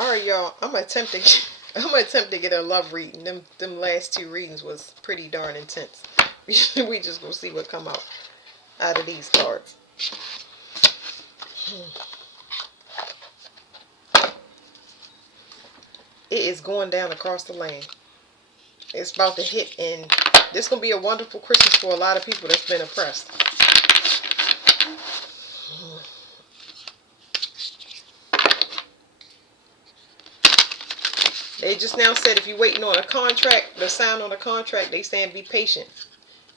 All right, y'all. I'm attempting. I'm gonna attempt to get a love reading. Them last two readings was pretty darn intense. We just gonna see what come out of these cards. It is going down across the land. It's about to hit, and this gonna be a wonderful Christmas for a lot of people that's been oppressed. They just now said if you're waiting on a contract, the sign on a contract, they saying be patient.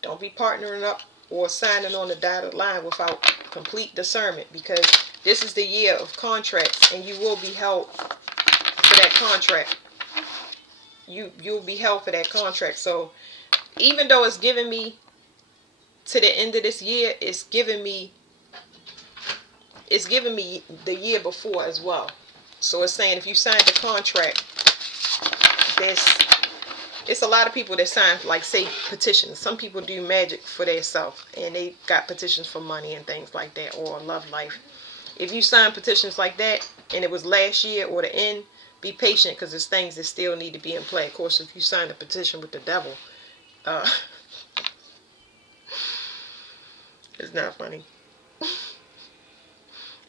Don't be partnering up or signing on the dotted line without complete discernment, because this is the year of contracts, and you will be held for that contract. You'll be held for that contract. So even though it's giving me to the end of this year, it's giving me the year before as well. So it's saying if you signed the contract, it's a lot of people that sign, like, say, petitions. Some people do magic for their self, and they got petitions for money and things like that, or love life. If you sign petitions like that and it was last year or the end, be patient, because there's things that still need to be in play. Of course, if you sign a petition with the devil, uh, it's not funny.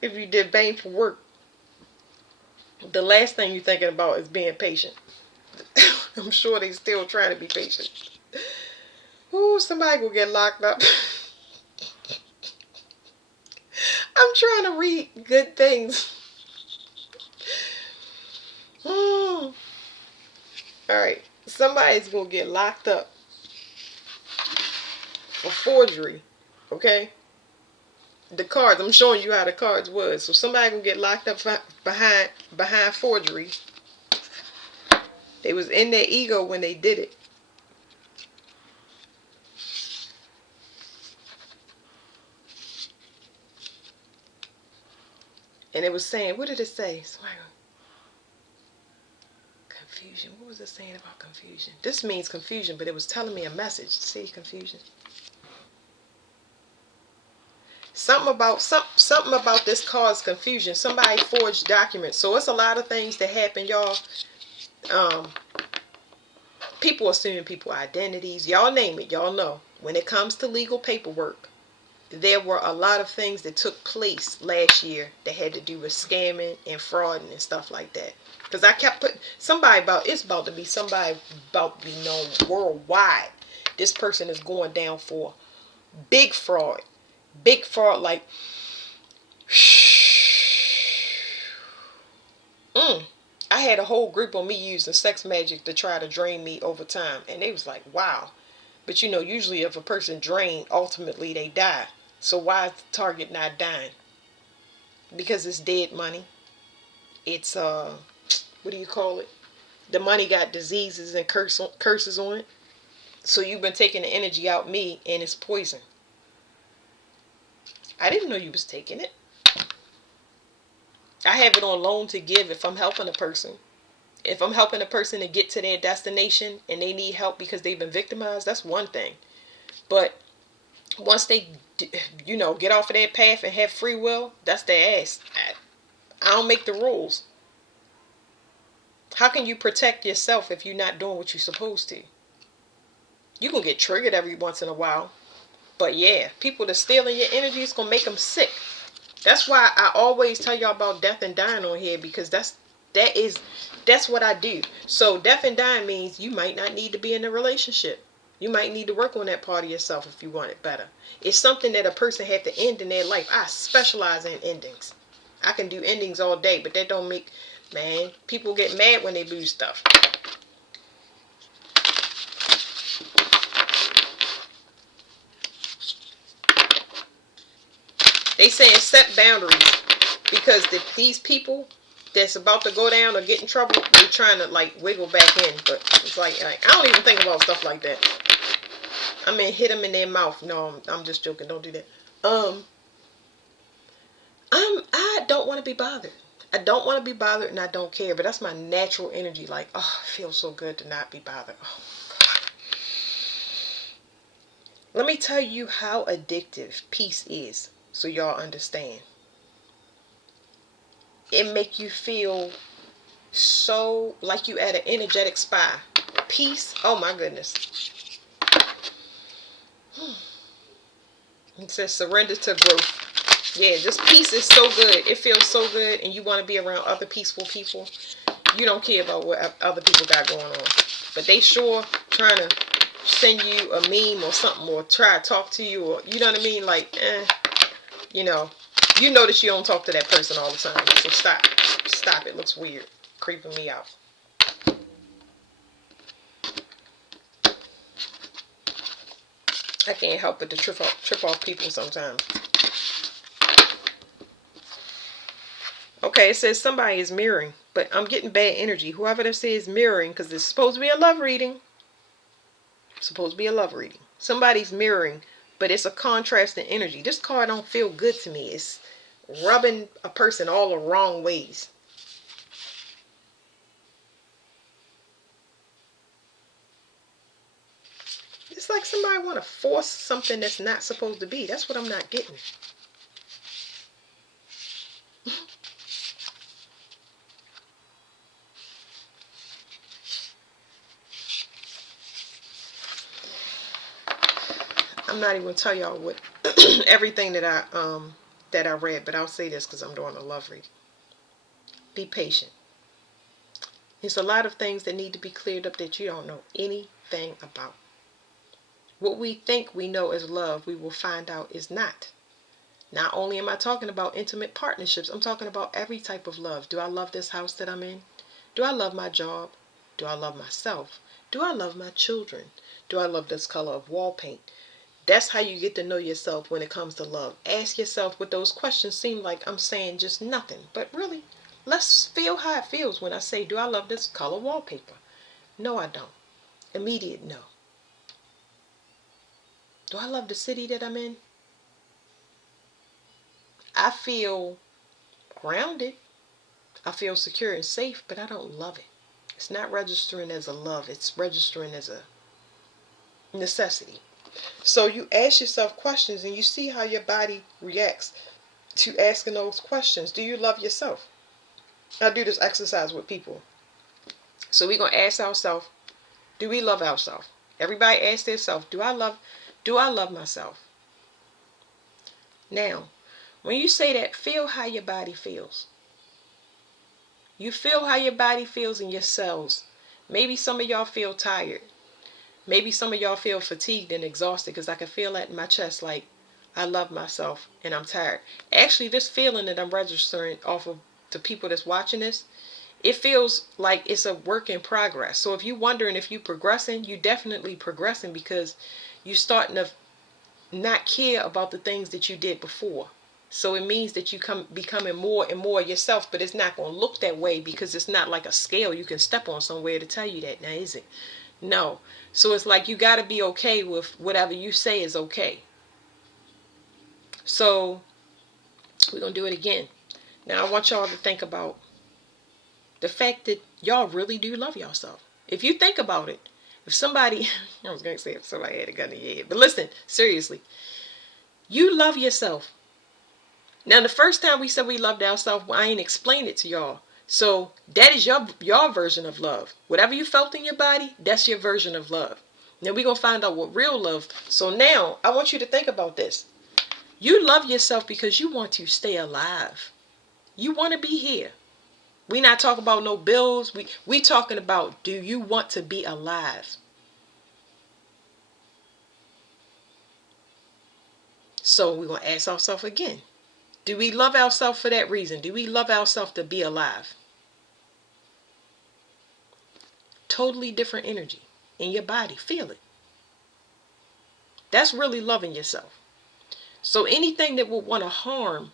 If you did baneful work, the last thing you're thinking about is being patient. I'm sure they still trying to be patient. Ooh, somebody will get locked up. I'm trying to read good things. Alright, somebody's gonna get locked up for forgery. Okay? The cards, I'm showing you how the cards was. So somebody gonna get locked up behind forgery. They was in their ego when they did it. And it was saying, what did it say? Confusion. What was it saying about confusion? This means confusion, but it was telling me a message. See, confusion. Something about this caused confusion. Somebody forged documents. So it's a lot of things that happen, y'all. People assuming people identities. Y'all name it. Y'all know. When it comes to legal paperwork, there were a lot of things that took place last year that had to do with scamming and fraud and stuff like that. Because I kept putting it's about to be somebody about to be known worldwide. This person is going down for big fraud. Big fraud, like, I had a whole group on me using sex magic to try to drain me over time. And they was like, wow. But usually if a person drained, ultimately they die. So why is the target not dying? Because it's dead money. It's what do you call it? The money got diseases and curses on it. So you've been taking the energy out me, and it's poison. I didn't know you was taking it. I have it on loan to give if I'm helping a person. If I'm helping a person to get to their destination and they need help because they've been victimized, that's one thing. But once they, get off of that path and have free will, that's their ass. I don't make the rules. How can you protect yourself if you're not doing what you're supposed to? You can get triggered every once in a while. But yeah, people that stealing your energy, is going to make them sick. That's why I always tell y'all about death and dying on here, because that's what I do. So death and dying means you might not need to be in a relationship. You might need to work on that part of yourself if you want it better. It's something that a person had to end in their life. I specialize in endings. I can do endings all day, but that don't make, man, people get mad when they lose stuff. They saying set boundaries, because these people that's about to go down or get in trouble, they trying to like wiggle back in, but it's like I don't even think about stuff like that. I mean, hit them in their mouth. No, I'm just joking. Don't do that. I don't want to be bothered. I don't want to be bothered, and I don't care. But that's my natural energy. Like, oh, it feels so good to not be bothered. Oh, God. Let me tell you how addictive peace is, so y'all understand. It make you feel so like you at an energetic spa. Peace. Oh my goodness. It says surrender to growth. Yeah, just peace is so good. It feels so good, and you want to be around other peaceful people. You don't care about what other people got going on. But they sure trying to send you a meme or something, or try to talk to you, or you know what I mean? Like, you know that you don't talk to that person all the time. So stop. It looks weird, creeping me out. I can't help but to trip off people sometimes. Okay, it says somebody is mirroring, but I'm getting bad energy. Whoever this is mirroring, because it's supposed to be a love reading. Supposed to be a love reading. Somebody's mirroring, but it's a contrast in energy. This card don't feel good to me. It's rubbing a person all the wrong ways. It's like somebody want to force something that's not supposed to be. That's what I'm not getting. I'm not even gonna tell y'all what everything that I read, but I'll say this because I'm doing a love reading. Be patient. There's a lot of things that need to be cleared up that you don't know anything about. What we think we know as love, we will find out is not. Not only am I talking about intimate partnerships, I'm talking about every type of love. Do I love this house that I'm in? Do I love my job? Do I love myself? Do I love my children? Do I love this color of wall paint? That's how you get to know yourself when it comes to love. Ask yourself what those questions seem like I'm saying just nothing. But really, let's feel how it feels when I say, do I love this color wallpaper? No, I don't. Immediate no. Do I love the city that I'm in? I feel grounded. I feel secure and safe, but I don't love it. It's not registering as a love. It's registering as a necessity. So you ask yourself questions and you see how your body reacts to asking those questions. Do you love yourself? I do this exercise with people. So we're going to ask ourselves, do we love ourselves? Everybody ask themselves, do I love myself? Now, when you say that, feel how your body feels. You feel how your body feels in your cells. Maybe some of y'all feel tired. Maybe some of y'all feel fatigued and exhausted, because I can feel that in my chest, like I love myself and I'm tired. Actually, this feeling that I'm registering off of the people that's watching this, it feels like it's a work in progress. So if you're wondering if you're progressing, you're definitely progressing, because you're starting to not care about the things that you did before. So it means that you becoming more and more yourself, but it's not going to look that way because it's not like a scale you can step on somewhere to tell you that. Now, is it? No. So it's like you got to be okay with whatever you say is okay. So we're going to do it again. Now I want y'all to think about the fact that y'all really do love yourself. If you think about it, if somebody, I was going to say if somebody had a gun in your head, but listen, seriously, you love yourself. Now, the first time we said we loved ourselves, well, I ain't explained it to y'all. So that is your version of love. Whatever you felt in your body, that's your version of love. Now we're going to find out what real love. So now I want you to think about this. You love yourself because you want to stay alive. You want to be here. We not talking about no bills. We talking about, do you want to be alive? So we're going to ask ourselves again. Do we love ourselves for that reason? Do we love ourselves to be alive? Totally different energy in your body. Feel it. That's really loving yourself. So anything that would want to harm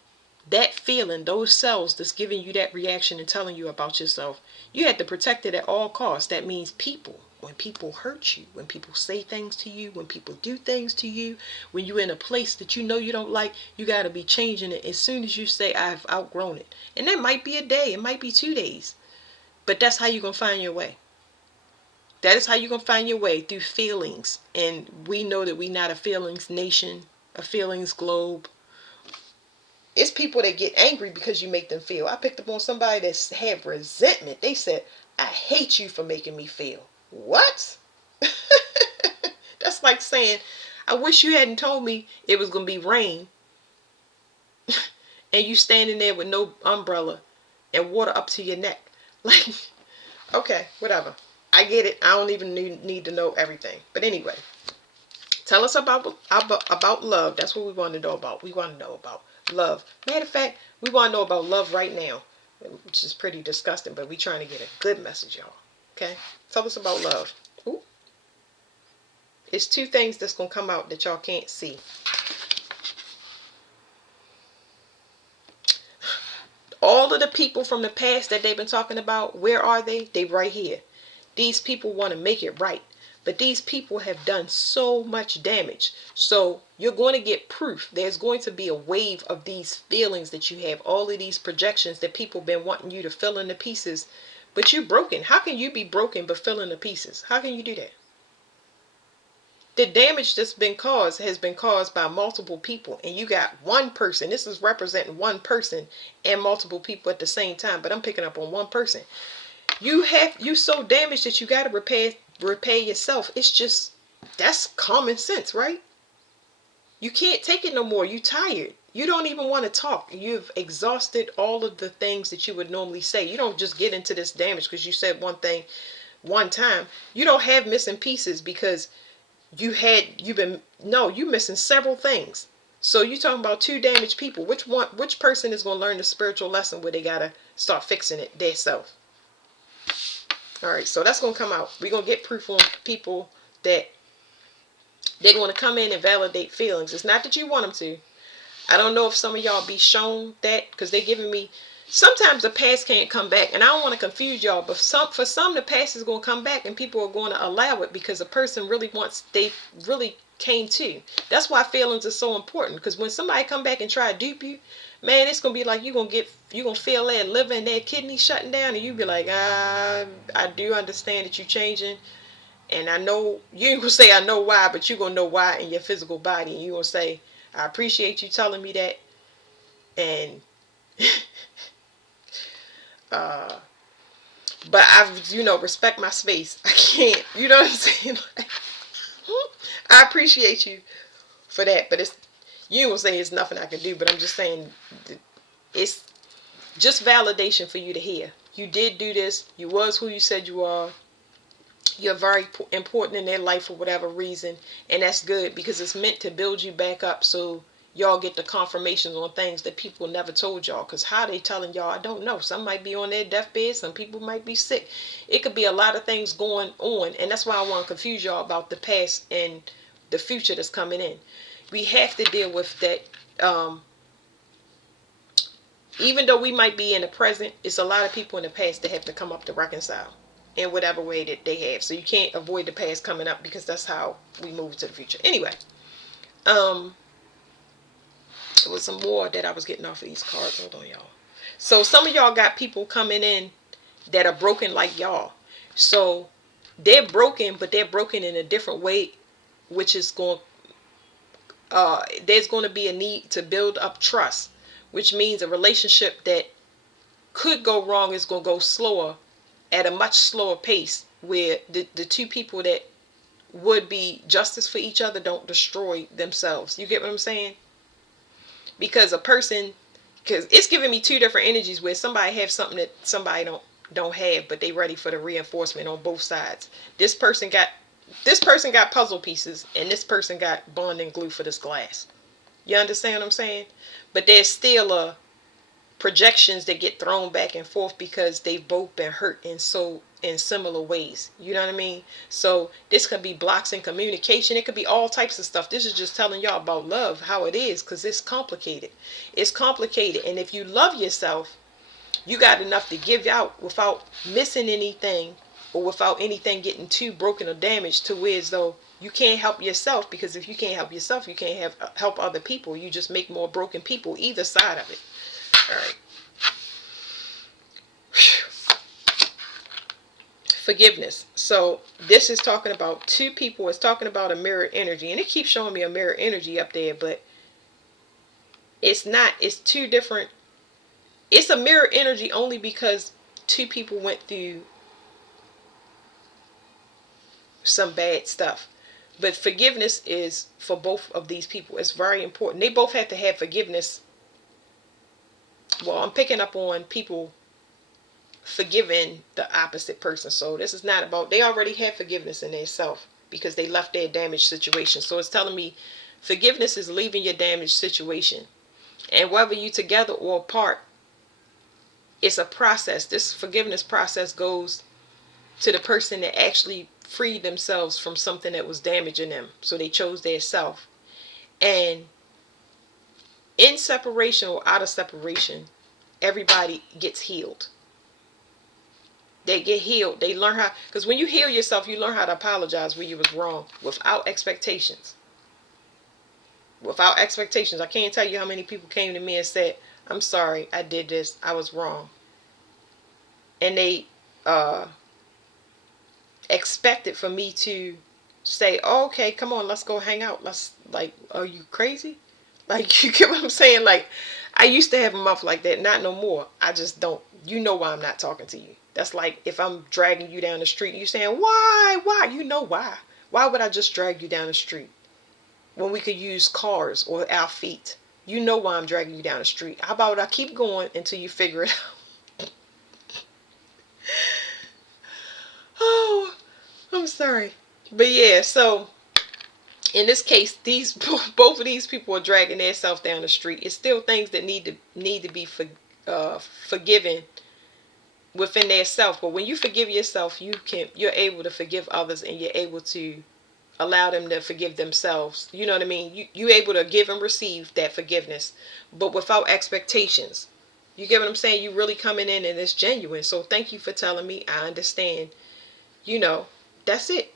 that feeling, those cells that's giving you that reaction and telling you about yourself, you have to protect it at all costs. That means people. When people hurt you, when people say things to you, when people do things to you, when you're in a place that you know you don't like, you got to be changing it as soon as you say, I've outgrown it. And that might be a day. It might be 2 days. But that's how you're going to find your way. That is how you're going to find your way, through feelings. And we know that we're not a feelings nation, a feelings globe. It's people that get angry because you make them feel. I picked up on somebody that had resentment. They said, I hate you for making me feel. What? That's like saying, I wish you hadn't told me it was going to be rain and you standing there with no umbrella and water up to your neck. Like, okay, whatever. I get it. I don't even need to know everything. But anyway, tell us about love. That's what we want to know about. We want to know about love. Matter of fact, we want to know about love right now, which is pretty disgusting, but we trying to get a good message, y'all. Okay? Tell us about love. Ooh. It's two things that's going to come out that y'all can't see. All of the people from the past that they've been talking about, where are they? They right here. These people want to make it right. But these people have done so much damage. So you're going to get proof. There's going to be a wave of these feelings that you have. All of these projections that people have been wanting you to fill in the pieces. But you're broken. How can you be broken but fill in the pieces? How can you do that? The damage that's been caused has been caused by multiple people, and you got one person. This is representing one person and multiple people at the same time, but I'm picking up on one person. You so damaged that you got to repair yourself. It's just, that's common sense, right? You can't take it no more. You tired. You don't even want to talk. You've exhausted all of the things that you would normally say. You don't just get into this damage because you said one thing one time. You don't have missing pieces because you're missing several things. So you're talking about two damaged people. Which person is going to learn the spiritual lesson where they got to start fixing it their self? All right, so that's going to come out. We're going to get proof on people that they're going to come in and validate feelings. It's not that you want them to. I don't know if some of y'all be shown that, because they're giving me, sometimes the past can't come back, and I don't want to confuse y'all, but for some the past is going to come back, and people are going to allow it because a person they really came to. That's why feelings are so important, because when somebody come back and try to dupe you, man, it's going to be like you're going to feel their liver and their kidney shutting down, and you be like, I do understand that you're changing, and I know, you ain't going to say I know why, but you're going to know why in your physical body, and you're going to say, I appreciate you telling me that, and but I, respect my space. I can't, you know what I'm saying? Like, I appreciate you for that, but you will say it's nothing I can do, but I'm just saying it's just validation for you to hear. You did do this. You was who you said you are. You're very important in their life for whatever reason, and that's good because it's meant to build you back up so y'all get the confirmations on things that people never told y'all. Because how they telling y'all, I don't know. Some might be on their deathbed. Some people might be sick. It could be a lot of things going on, and that's why I want to confuse y'all about the past and the future that's coming in. We have to deal with that. Even though we might be in the present, it's a lot of people in the past that have to come up to reconcile in whatever way that they have. So you can't avoid the past coming up because that's how we move to the future. Anyway, there was some more that I was getting off of these cards. Hold on, y'all. So some of y'all got people coming in that are broken like y'all. So they're broken, but they're broken in a different way, which is there's going to be a need to build up trust, which means a relationship that could go wrong is going to go slower, at a much slower pace, where the two people that would be justice for each other don't destroy themselves. You get what I'm saying? Because it's giving me two different energies where somebody have something that somebody don't have, but they ready for the reinforcement on both sides. This person got puzzle pieces, and this person got bond and glue for this glass. You understand what I'm saying? But there's still projections that get thrown back and forth because they've both been hurt in similar ways. You know what I mean? So this could be blocks in communication. It could be all types of stuff. This is just telling y'all about love, how it is, because it's complicated. It's complicated. And if you love yourself, you got enough to give out without missing anything, or without anything getting too broken or damaged to where as though you can't help yourself. Because if you can't help yourself, you can't help other people. You just make more broken people, either side of it. All right. Forgiveness. So this is talking about two people. It's talking about a mirror energy, and it keeps showing me a mirror energy up there, but It's not. It's two different. It's a mirror energy only because two people went through some bad stuff. But forgiveness is for both of these people. It's very important. They both have to have forgiveness. Well, I'm picking up on people forgiving the opposite person. So this is not about, they already have forgiveness in their self because they left their damaged situation. So it's telling me forgiveness is leaving your damaged situation. And whether you together or apart, it's a process. This forgiveness process goes to the person that actually freed themselves from something that was damaging them. So they chose their self. And in separation or out of separation, everybody gets healed. They get healed. They learn how, because when you heal yourself, you learn how to apologize when you was wrong without expectations. Without expectations. I can't tell you how many people came to me and said, I'm sorry, I did this, I was wrong. And they expected for me to say, oh, okay, come on, let's go hang out. Let's, like, are you crazy? Like, you get what I'm saying? Like, I used to have a mouth like that, not no more. I just don't. You know why I'm not talking to you. That's like if I'm dragging you down the street, you saying, why? You know why. Why would I just drag you down the street when we could use cars or our feet? You know why I'm dragging you down the street. How about I keep going until you figure it out? Oh, I'm sorry. But yeah, so in this case, these both of these people are dragging themselves down the street. It's still things that need to be forgiven within their self. But when you forgive yourself, you're able to forgive others, and you're able to allow them to forgive themselves. You know what I mean? You're able to give and receive that forgiveness, but without expectations. You get what I'm saying? You really coming in and it's genuine. So thank you for telling me. I understand. You know, that's it.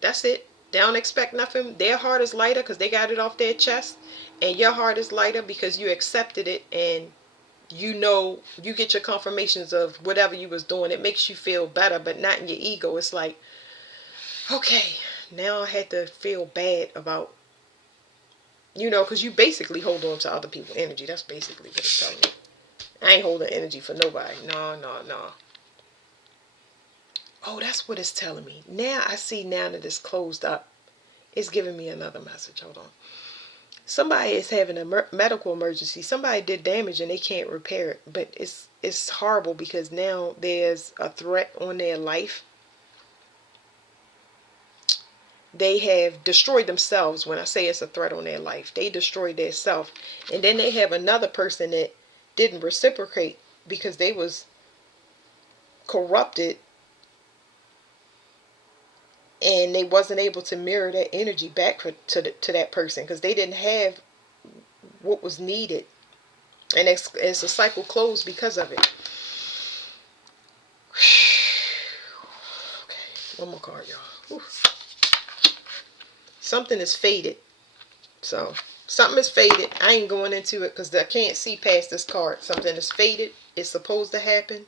That's it. They don't expect nothing. Their heart is lighter because they got it off their chest. And your heart is lighter because you accepted it, and you know, you get your confirmations of whatever you was doing. It makes you feel better, but not in your ego. It's like, okay, now I had to feel bad about, you know, because you basically hold on to other people's energy. That's basically what it's telling me. I ain't holding energy for nobody. No. Oh, that's what it's telling me. Now I see, now that it's closed up, it's giving me another message. Hold on. Somebody is having a medical emergency. Somebody did damage and they can't repair it. But it's horrible because now there's a threat on their life. They have destroyed themselves. When I say it's a threat on their life, they destroyed their self. And then they have another person that didn't reciprocate because they was corrupted, and they wasn't able to mirror that energy back to that person because they didn't have what was needed, and it's a cycle closed because of it. Okay, one more card, y'all. Oof. Something is faded. So something is faded. I ain't going into it because I can't see past this card. Something is faded. It's supposed to happen.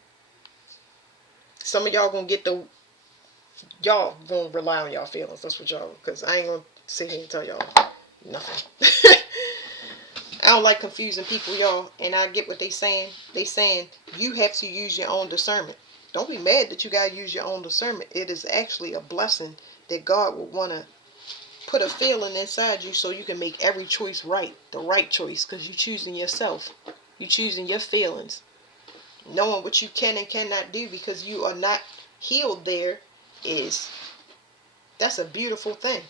Some of y'all gonna get y'all gonna rely on y'all feelings. That's what y'all, because I ain't gonna sit here and tell y'all nothing. I don't like confusing people, y'all, and I get what they saying. They saying you have to use your own discernment. Don't be mad that you gotta use your own discernment. It is actually a blessing that God would want to put a feeling inside you so you can make every choice right, the right choice, because you're choosing yourself. You're choosing your feelings, knowing what you can and cannot do because you are not healed there. That's a beautiful thing.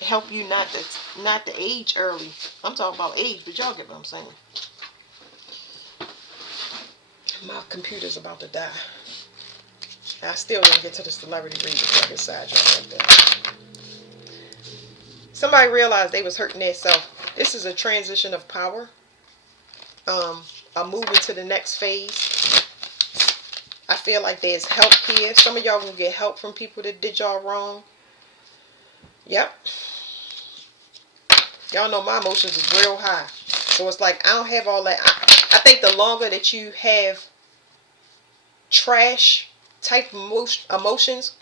Help you not to age early. I'm talking about age, but y'all get what I'm saying. My computer's about to die. I still didn't get to the celebrity read before I get sidetracked like that. Somebody realized they was hurting themselves. This is a transition of power. I'm moving to the next phase. I feel like there's help here. Some of y'all gonna get help from people that did y'all wrong. Yep. Y'all know my emotions is real high. So it's like I don't have all that. I think the longer that you have trash type emotions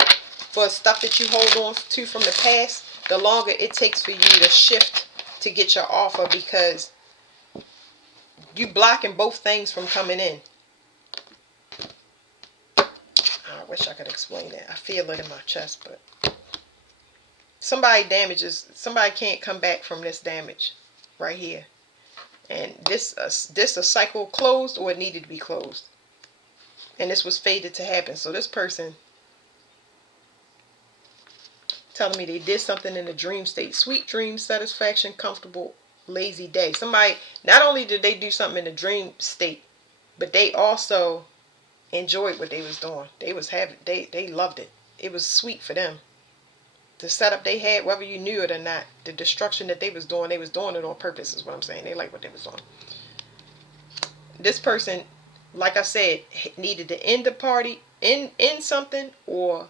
for stuff that you hold on to from the past, the longer it takes for you to shift to get your offer, because You blocking both things from coming in. I wish I could explain that. I feel it in my chest, but somebody can't come back from this damage right here. And this a cycle closed, or it needed to be closed. And this was fated to happen. So this person telling me they did something in the dream state. Sweet dreams, satisfaction, comfortable, lazy day. Somebody, not only did they do something in the dream state, but they also enjoyed what they was doing. They loved it. It was sweet for them. The setup they had, whether you knew it or not, the destruction that they was doing it on purpose, is what I'm saying. They like what they was doing. This person, like I said, needed to end the party, end something, or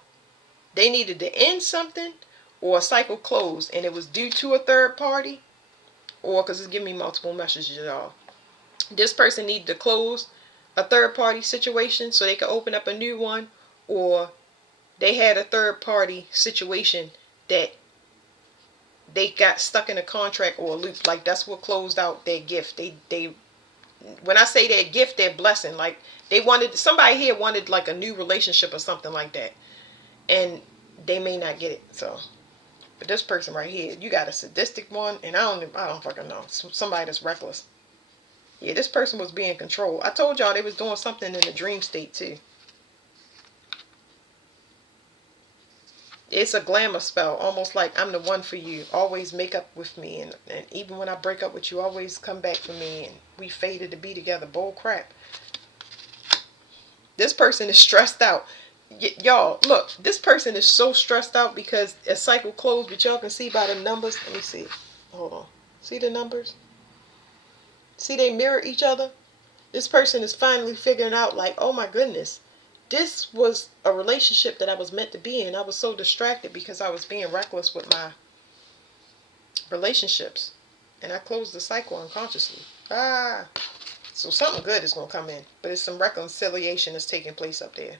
they needed to end something, or a cycle closed, and it was due to a third party, or because it's giving me multiple messages, y'all. This person needed to close a third party situation so they could open up a new one, or they had a third party situation that they got stuck in a contract or a loop. Like, that's what closed out their gift. They when I say their gift, their blessing, like somebody here wanted like a new relationship or something like that, and they may not get it. So, but this person right here, you got a sadistic one, and I don't fucking know, somebody that's reckless. Yeah, this person was being controlled. I told y'all they was doing something in the dream state too. It's a glamour spell, almost like I'm the one for you. Always make up with me, and even when I break up with you, always come back for me, and we fated to be together. Bull crap. This person is stressed out. Y'all, look, this person is so stressed out because a cycle closed, but y'all can see by the numbers. Let me see. Hold on. See the numbers? See, they mirror each other? This person is finally figuring out, like, oh my goodness, this was a relationship that I was meant to be in. I was so distracted because I was being reckless with my relationships. And I closed the cycle unconsciously. So something good is going to come in. But it's some reconciliation that's taking place up there.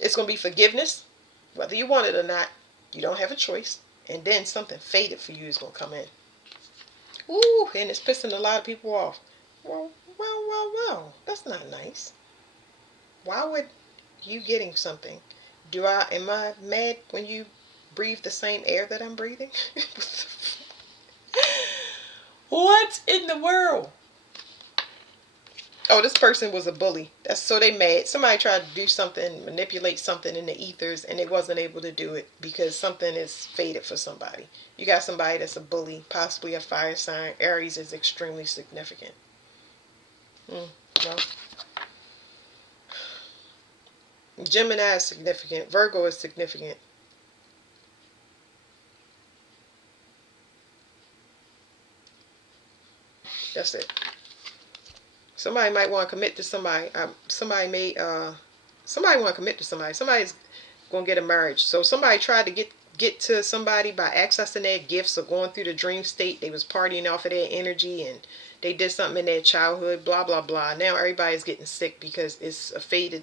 It's going to be forgiveness. Whether you want it or not, you don't have a choice. And then something fated for you is going to come in. Ooh, and it's pissing a lot of people off. Well. That's not nice. Why would you getting something? Am I mad when you breathe the same air that I'm breathing? What in the world? Oh, this person was a bully. So they mad. Somebody tried to do something, manipulate something in the ethers, and they wasn't able to do it because something is fated for somebody. You got somebody that's a bully, possibly a fire sign. Aries is extremely significant. No. Gemini is significant. Virgo is significant. That's it. Somebody might want to commit to somebody. Somebody want to commit to somebody. Somebody's gonna get a marriage. So somebody tried to get to somebody by accessing their gifts or going through the dream state. They was partying off of their energy, and they did something in their childhood. Blah blah blah. Now everybody's getting sick because it's a fated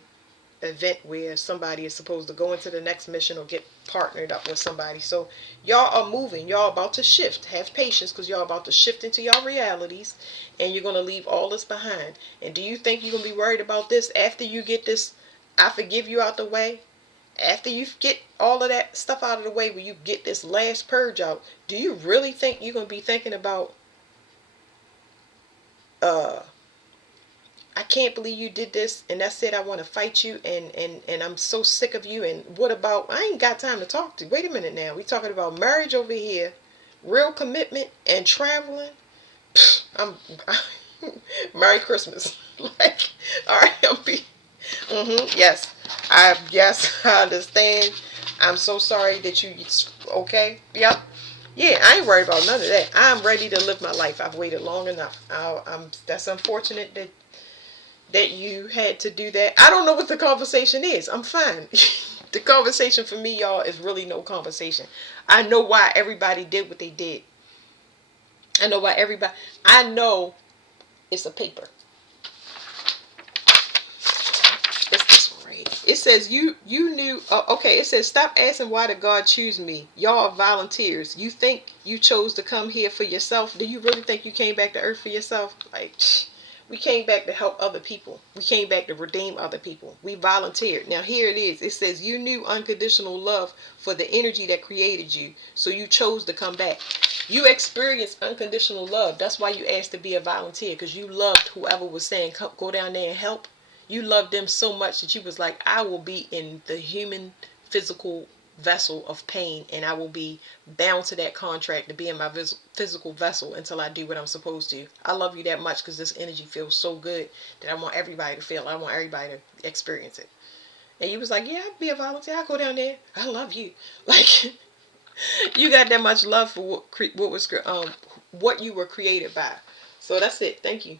event where somebody is supposed to go into the next mission or get partnered up with somebody. So y'all are moving. Y'all about to shift. Have patience, because y'all about to shift into y'all realities, and you're going to leave all this behind. And do you think you're going to be worried about this after you get this I forgive you out the way? After you get all of that stuff out of the way, when you get this last purge out, do you really think you're going to be thinking about I can't believe you did this, and that's it, I want to fight you, and I'm so sick of you, and what about, I ain't got time to talk to you. Wait a minute now, we talking about marriage over here, real commitment, and traveling. I'm Merry Christmas. Like, alright, yes, I understand. I'm so sorry that you, okay, yep. Yeah, I ain't worried about none of that. I'm ready to live my life. I've waited long enough. That's unfortunate that you had to do that. I don't know what the conversation is. I'm fine. The conversation for me, y'all, is really no conversation. I know why everybody did what they did. I know it's a paper. It's this one right here. It says you knew. Okay, it says stop asking why did God choose me. Y'all are volunteers. You think you chose to come here for yourself? Do you really think you came back to earth for yourself? Like, We came back to help other people. We came back to redeem other people. We volunteered. Now here it is. It says you knew unconditional love for the energy that created you, so you chose to come back. You experienced unconditional love. That's why you asked to be a volunteer, because you loved whoever was saying go down there and help. You loved them so much that you was like, I will be in the human physical vessel of pain, and I will be bound to that contract to be in my physical vessel until I do what I'm supposed to. I love you that much because this energy feels so good that I want everybody to feel it. I want everybody to experience it. And you was like, yeah, I'll be a volunteer. I'll go down there. I love you. Like, you got that much love for what you were created by. So that's it. Thank you.